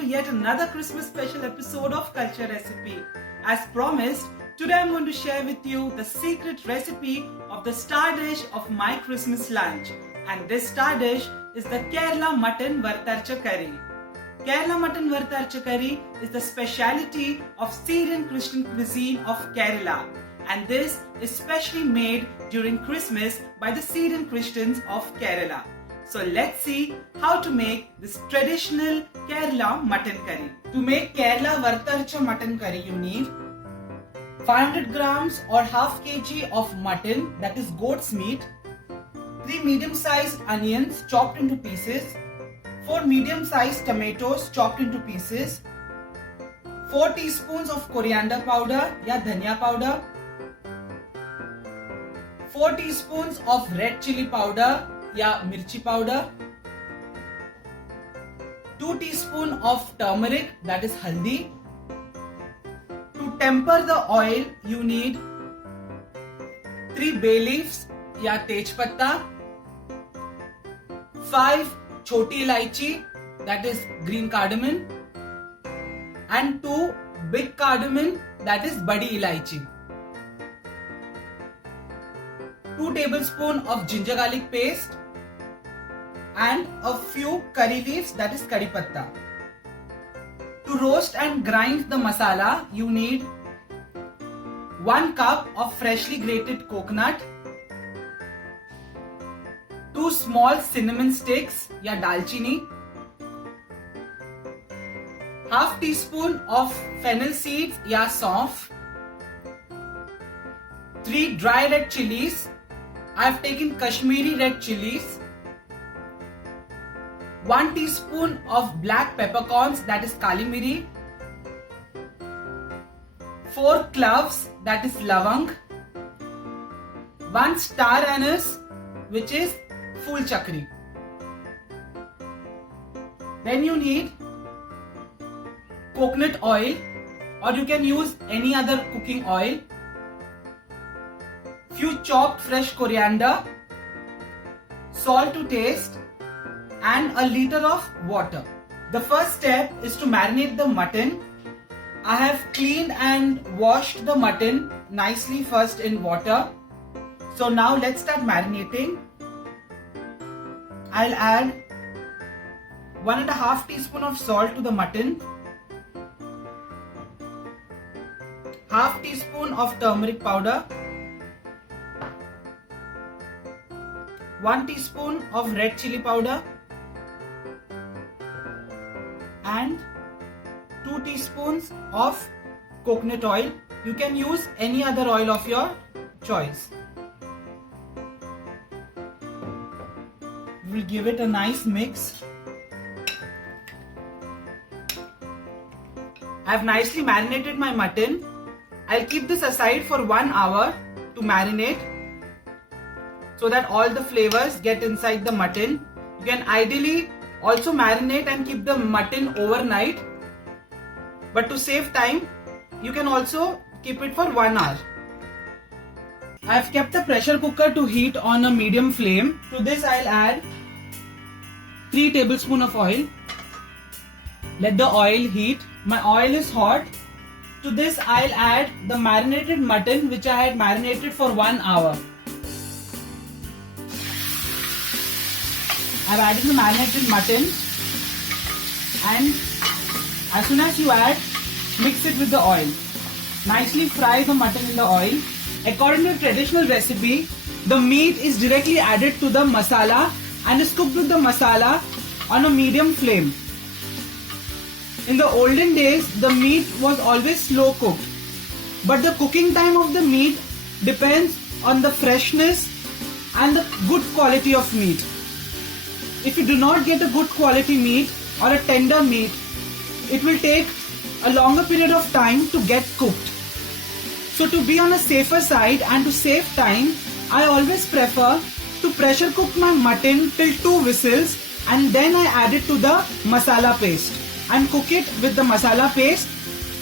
to yet another Christmas special episode of Culture Recipe. As promised, today I'm going to share with you the secret recipe of the star dish of my Christmas lunch. And this star dish is the Kerala Mutton Varutharacha Curry. Kerala Mutton Varutharacha Curry is the speciality of Syrian Christian cuisine of Kerala. And this is specially made during Christmas by the Syrian Christians of Kerala. So let's see how to make this traditional Kerala mutton curry. To make Kerala Varutharacha mutton curry, you need 500 grams or half kg of mutton, that is goat's meat, 3 medium-sized onions chopped into pieces, 4 medium-sized tomatoes chopped into pieces, 4 teaspoons of coriander powder या धनिया powder, 4 teaspoons of red chili powder या मिर्ची powder, 2 teaspoons of turmeric, that is haldi. To temper the oil, you need 3 bay leaves या tej patta, 5 choti ilaichi, that is green cardamom, and 2 big cardamom, that is badi ilaichi. 2 tablespoons of ginger garlic paste and a few curry leaves, that is kadi patta. To roast and grind the masala, you need 1 cup of freshly grated coconut, 2 small cinnamon sticks या dalchini, half teaspoon of fennel seeds या saunf, 3 dry red chilies. I have taken Kashmiri red chilies, 1 teaspoon of black peppercorns, that is Kali Miri, 4 cloves, that is lavang, 1 star anise, which is Phool Chakri. Then you need coconut oil, or you can use any other cooking oil, few chopped fresh coriander, salt to taste, and a liter of water. The first step is to marinate the mutton. I have cleaned and washed the mutton nicely first in water. So now let's start marinating. I'll add 1.5 teaspoon of salt to the mutton, half teaspoon of turmeric powder, 1 teaspoon of red chili powder, and 2 teaspoons of coconut oil. You can use any other oil of your choice. We'll give it a nice mix. I've nicely marinated my mutton. I'll keep this aside for 1 hour to marinate so that all the flavors get inside the mutton. You can ideally also marinate and keep the mutton overnight, but to save time, you can also keep it for 1 hour. I've kept the pressure cooker to heat on a medium flame. To this I'll add 3 tablespoons of oil. Let the oil heat. My oil is hot. To this I'll add the marinated mutton which I had marinated for 1 hour. I've added the marinated mutton, and as soon as you add, mix it with the oil. Nicely fry the mutton in the oil. According to traditional recipe, the meat is directly added to the masala and is cooked with the masala on a medium flame. In the olden days, the meat was always slow cooked, but the cooking time of the meat depends on the freshness and the good quality of meat. If you do not get a good quality meat or a tender meat, it will take a longer period of time to get cooked. So to be on a safer side and to save time, I always prefer to pressure cook my mutton till 2 whistles, and then I add it to the masala paste and cook it with the masala paste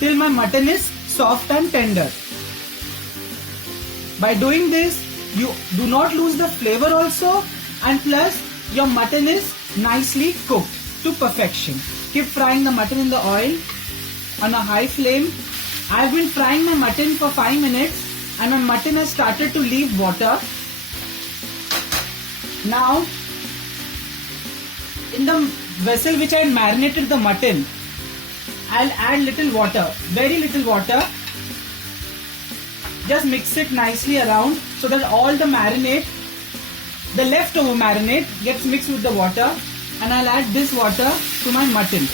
till my mutton is soft and tender. By doing this, you do not lose the flavor also, and plus your mutton is nicely cooked to perfection. Keep frying the mutton in the oil on a high flame. I've been frying my mutton for 5 minutes and my mutton has started to leave water. Now, in the vessel which I marinated the mutton, I'll add little water, very little water. Just mix it nicely around so that all the marinade, the leftover marinade, gets mixed with the water, and I'll add this water to my mutton.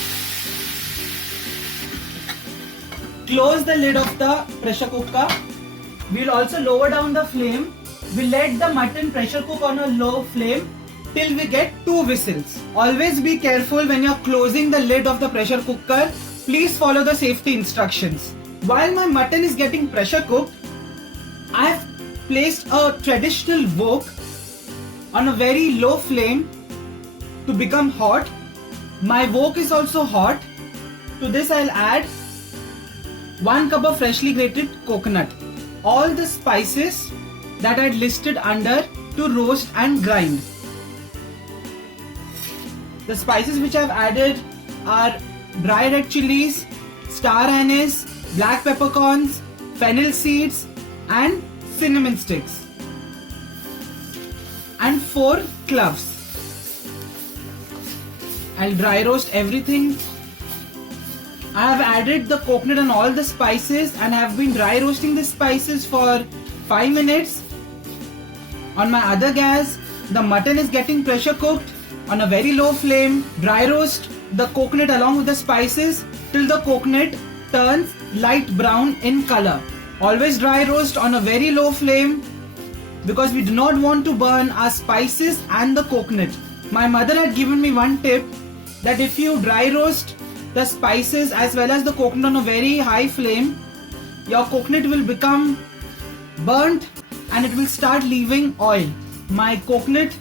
Close the lid of the pressure cooker. We'll also lower down the flame. We'll let the mutton pressure cook on a low flame till we get 2 whistles. Always be careful when you're closing the lid of the pressure cooker. Please follow the safety instructions. While my mutton is getting pressure cooked, I've placed a traditional wok on a very low flame to become hot. My wok is also hot. To this I'll add 1 cup of freshly grated coconut. All the spices that I listed under to roast and grind. The spices which I've added are dry red chilies, star anise, black peppercorns, fennel seeds and cinnamon sticks, and 4 cloves. I'll dry roast everything. I have added the coconut and all the spices and have been dry roasting the spices for 5 minutes. On my other gas, the mutton is getting pressure cooked on a very low flame. Dry roast the coconut along with the spices till the coconut turns light brown in color. Always dry roast on a very low flame because we do not want to burn our spices and the coconut. My mother had given me one tip that if you dry roast the spices as well as the coconut on a very high flame, your coconut will become burnt and it will start leaving oil. My coconut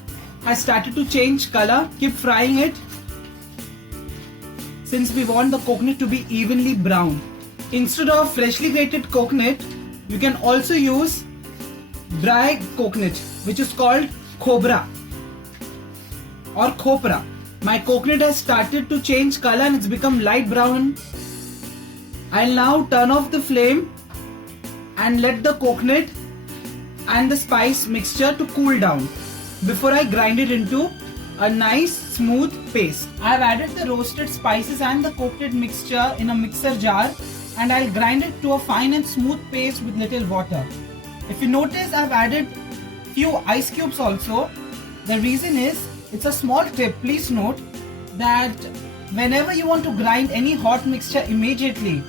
has started to change color. Keep frying it since we want the coconut to be evenly brown. Instead of freshly grated coconut, you can also use dry coconut, which is called cobra or copra. My coconut has started to change color and it's become light brown. I'll now turn off the flame and let the coconut and the spice mixture to cool down before I grind it into a nice smooth paste. I have added the roasted spices and the coconut mixture in a mixer jar and I'll grind it to a fine and smooth paste with little water. If you notice, I've added few ice cubes also. The reason is, it's a small tip. Please note that whenever you want to grind any hot mixture immediately,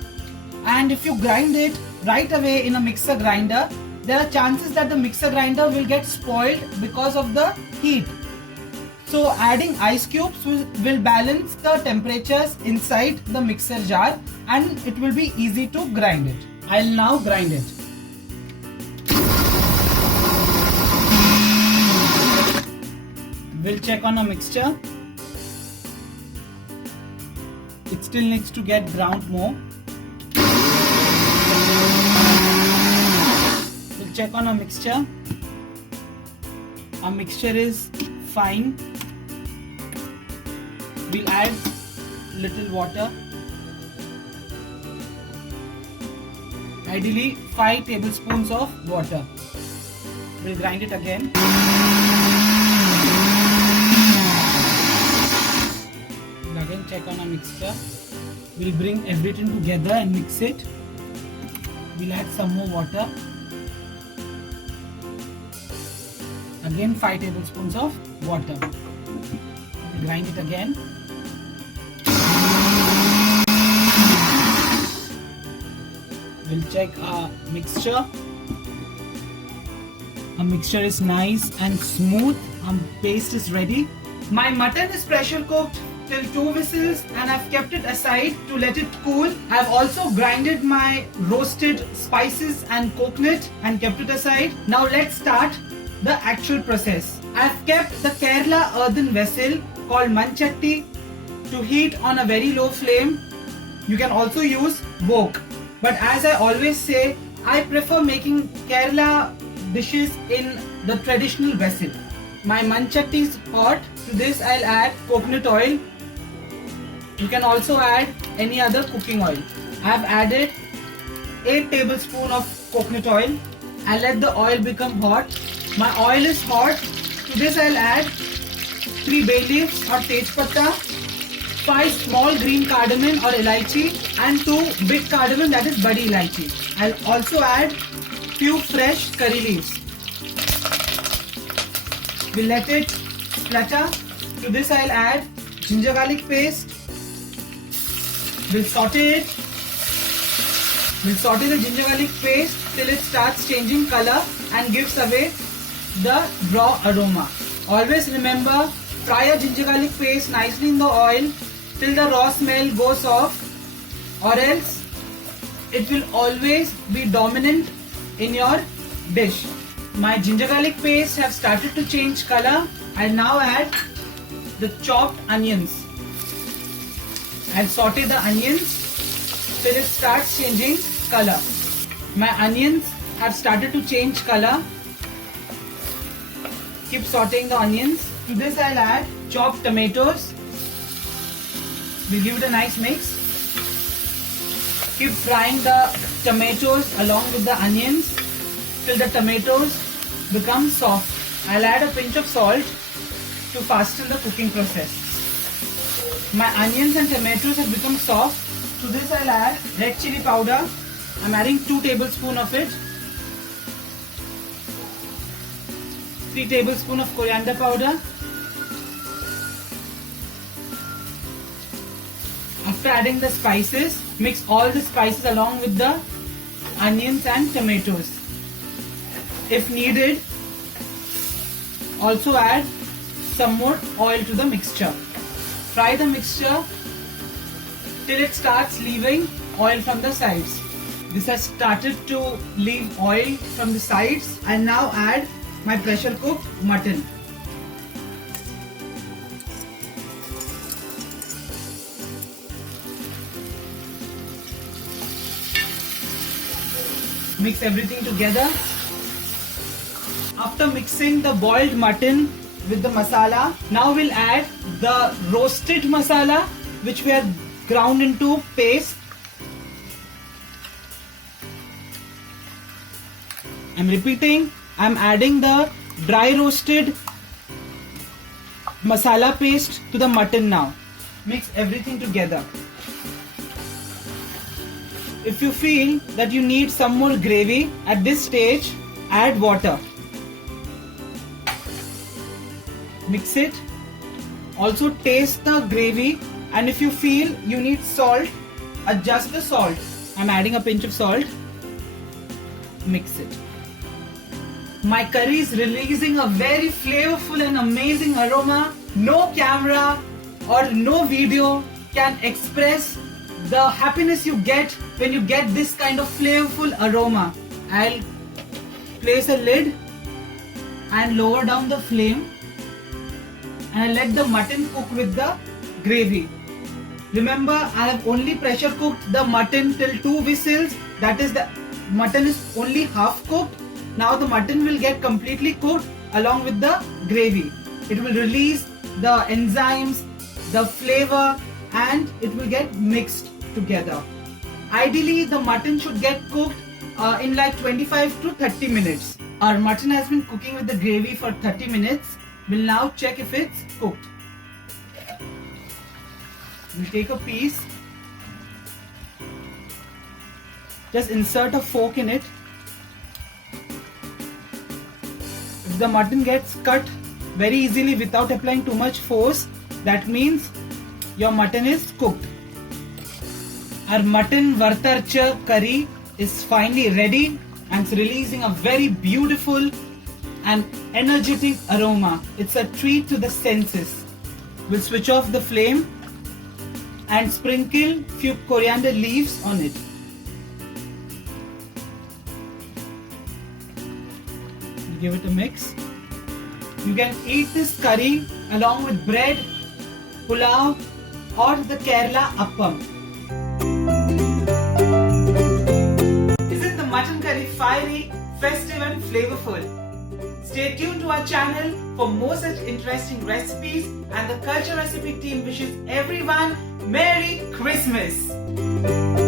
and if you grind it right away in a mixer grinder, there are chances that the mixer grinder will get spoiled because of the heat. So adding ice cubes will balance the temperatures inside the mixer jar and it will be easy to grind it. I'll now grind it. We'll check on a mixture. It still needs to get ground more. We'll check on a mixture. Our mixture is fine. We'll add little water. Ideally 5 tablespoons of water. We'll grind it again. We'll again check on our mixture. We'll bring everything together and mix it. We'll add some more water. Again 5 tablespoons of water. We'll grind it again. We'll check our mixture. Our mixture is nice and smooth. Our paste is ready. My mutton is pressure cooked till 2 whistles and I've kept it aside to let it cool. I've also grinded my roasted spices and coconut and kept it aside. Now let's start the actual process. I've kept the Kerala earthen vessel called manchatti to heat on a very low flame. You can also use wok. But as I always say, I prefer making Kerala dishes in the traditional vessel. My manchatti is hot. To this I'll add coconut oil. You can also add any other cooking oil. I have added 8 tablespoons of coconut oil. I'll let the oil become hot. My oil is hot. To this I'll add 3 bay leaves or Patta, 5 small green cardamom or elaichi and 2 big cardamom, that is badi elaichi. I'll also add few fresh curry leaves. We'll let it splutter. To this I'll add ginger garlic paste. We'll saute it. We'll saute the ginger garlic paste till it starts changing color and gives away the raw aroma. Always remember, fry a ginger garlic paste nicely in the oil till the raw smell goes off, or else it will always be dominant in your dish. My ginger garlic paste have started to change color. I'll now add the chopped onions. I'll saute the onions till it starts changing color. My onions have started to change color. Keep sauteing the onions. To this I'll add chopped tomatoes. We'll give it a nice mix. Keep frying the tomatoes along with the onions till the tomatoes become soft. I'll add a pinch of salt to fasten the cooking process. My onions and tomatoes have become soft. To this I'll add red chili powder. I'm adding 2 tablespoons of it. 3 tablespoons of coriander powder. After adding the spices, mix all the spices along with the onions and tomatoes. If needed, also add some more oil to the mixture. Fry the mixture till it starts leaving oil from the sides. This has started to leave oil from the sides. I'll now add my pressure cooked mutton. Mix everything together. After mixing the boiled mutton with the masala, now we'll add the roasted masala which we have ground into paste. I'm repeating, I'm adding the dry roasted masala paste to the mutton now. Mix everything together. If you feel that you need some more gravy, at this stage, add water. Mix it. Also taste the gravy, and if you feel you need salt, adjust the salt. I'm adding a pinch of salt. Mix it. My curry is releasing a very flavorful and amazing aroma. No camera or no video can express the happiness you get when you get this kind of flavorful aroma. I'll place a lid and lower down the flame and I'll let the mutton cook with the gravy. Remember, I have only pressure cooked the mutton till 2 whistles. That is, the mutton is only half cooked. Now the mutton will get completely cooked along with the gravy. It will release the enzymes, the flavor, and it will get mixed together. Ideally, the mutton should get cooked in like 25 to 30 minutes. Our mutton has been cooking with the gravy for 30 minutes. We'll now check if it's cooked. We'll take a piece. Just insert a fork in it. If the mutton gets cut very easily without applying too much force, that means your mutton is cooked. Our mutton Varutharacha curry is finally ready and it's releasing a very beautiful and energetic aroma. It's a treat to the senses. We'll switch off the flame and sprinkle few coriander leaves on it. Give it a mix. You can eat this curry along with bread, pulao, or the Kerala appam. Isn't the mutton curry fiery, festive and flavorful? Stay tuned to our channel for more such interesting recipes, and the Culture Recipe team wishes everyone Merry Christmas!